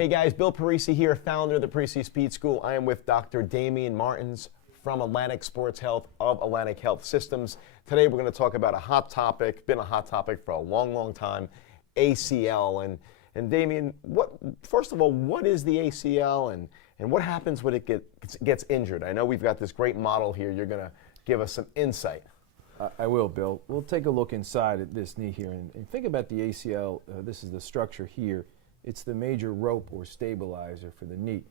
Hey guys, Bill Parisi here, founder of the Parisi Speed School. I am with Dr. Damion Martins from Atlantic Sports Health of Atlantic Health Systems. Today we're going to talk about a hot topic, been a hot topic for a long, long time, ACL. And Damion, first of all, what is the ACL and what happens when it gets injured? I know we've got this great model here. You're going to give us some insight. I will, Bill. We'll take a look inside at this knee here and think about the ACL. This is the structure here. It's the major rope or stabilizer for the knee.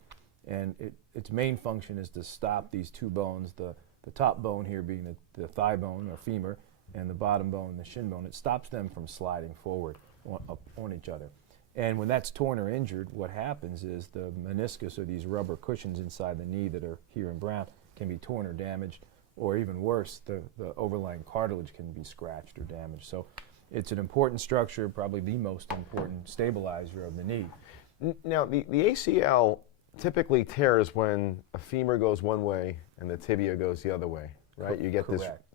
And its main function is to stop these two bones, the top bone here being the thigh bone or femur, and the bottom bone, the shin bone. It stops them from sliding forward on each other. And when that's torn or injured, what happens is the meniscus, or these rubber cushions inside the knee that are here in brown, can be torn or damaged, or even worse, the overlying cartilage can be scratched or damaged. So it's an important structure, probably the most important stabilizer of the knee. Now, the ACL typically tears when a femur goes one way and the tibia goes the other way, right? You get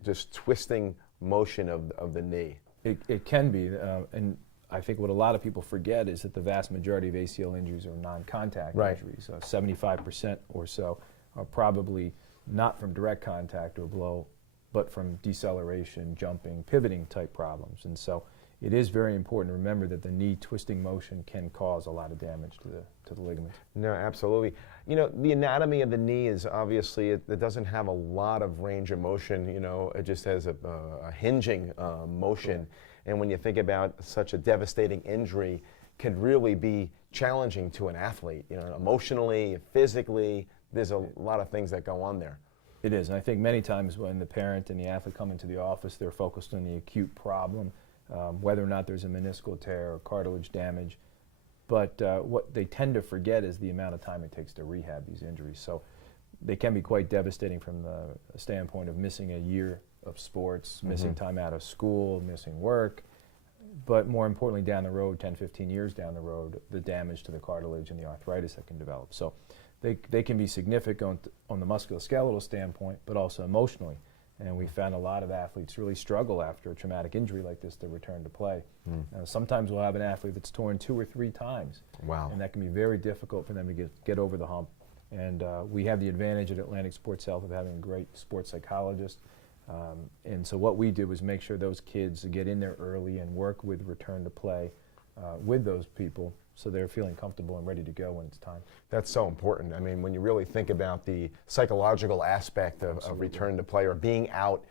this twisting motion of the knee. It can be, and I think what a lot of people forget is that the vast majority of ACL injuries are non-contact injuries. 75% or so are probably not from direct contact or blow, but from deceleration, jumping, pivoting type problems. And so it is very important to remember that the knee twisting motion can cause a lot of damage to the ligaments. No, absolutely. You know, the anatomy of the knee is obviously, it doesn't have a lot of range of motion. You know, it just has a hinging motion. Correct. And when you think about such a devastating injury, can really be challenging to an athlete, you know, emotionally, physically. There's a lot of things that go on there. It is, and I think many times when the parent and the athlete come into the office, they're focused on the acute problem, whether or not there's a meniscal tear or cartilage damage. But what they tend to forget is the amount of time it takes to rehab these injuries. So they can be quite devastating from the standpoint of missing a year of sports, missing time out of school, missing work. But more importantly, down the road, 10, 15 years down the road, the damage to the cartilage and the arthritis that can develop. So they can be significant on the musculoskeletal standpoint, but also emotionally. And we found a lot of athletes really struggle after a traumatic injury like this to return to play. Sometimes we'll have an athlete that's torn 2 or 3 times. Wow. And that can be very difficult for them to get over the hump. And we have the advantage at Atlantic Sports Health of having a great sports psychologist. And so what we do is make sure those kids get in there early and work with return to play with those people, so they're feeling comfortable and ready to go when it's time. That's so important. I mean, when you really think about the psychological aspect of return to play, or being out,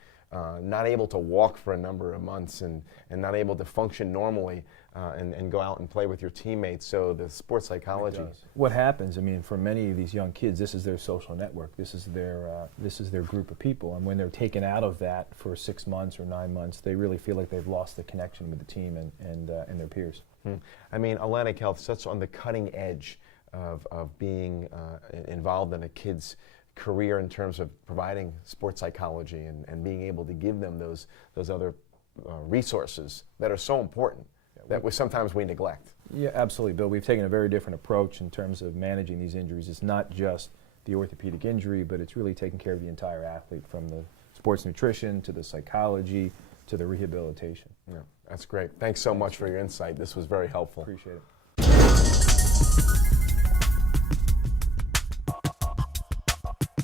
not able to walk for a number of months and not able to function normally and go out and play with your teammates. So the sports psychology. What happens, I mean, for many of these young kids, this is their social network. This is their group of people. And when they're taken out of that for 6 months or 9 months, they really feel like they've lost the connection with the team and their peers. I mean, Atlantic Health sits on the cutting edge of being involved in a kid's career in terms of providing sports psychology and being able to give them those other resources that are so important that sometimes we neglect. Yeah, absolutely, Bill. We've taken a very different approach in terms of managing these injuries. It's not just the orthopedic injury, but it's really taking care of the entire athlete, from the sports nutrition to the psychology to the rehabilitation. Yeah, that's great. Thanks so much for your insight. This was very helpful. Appreciate it.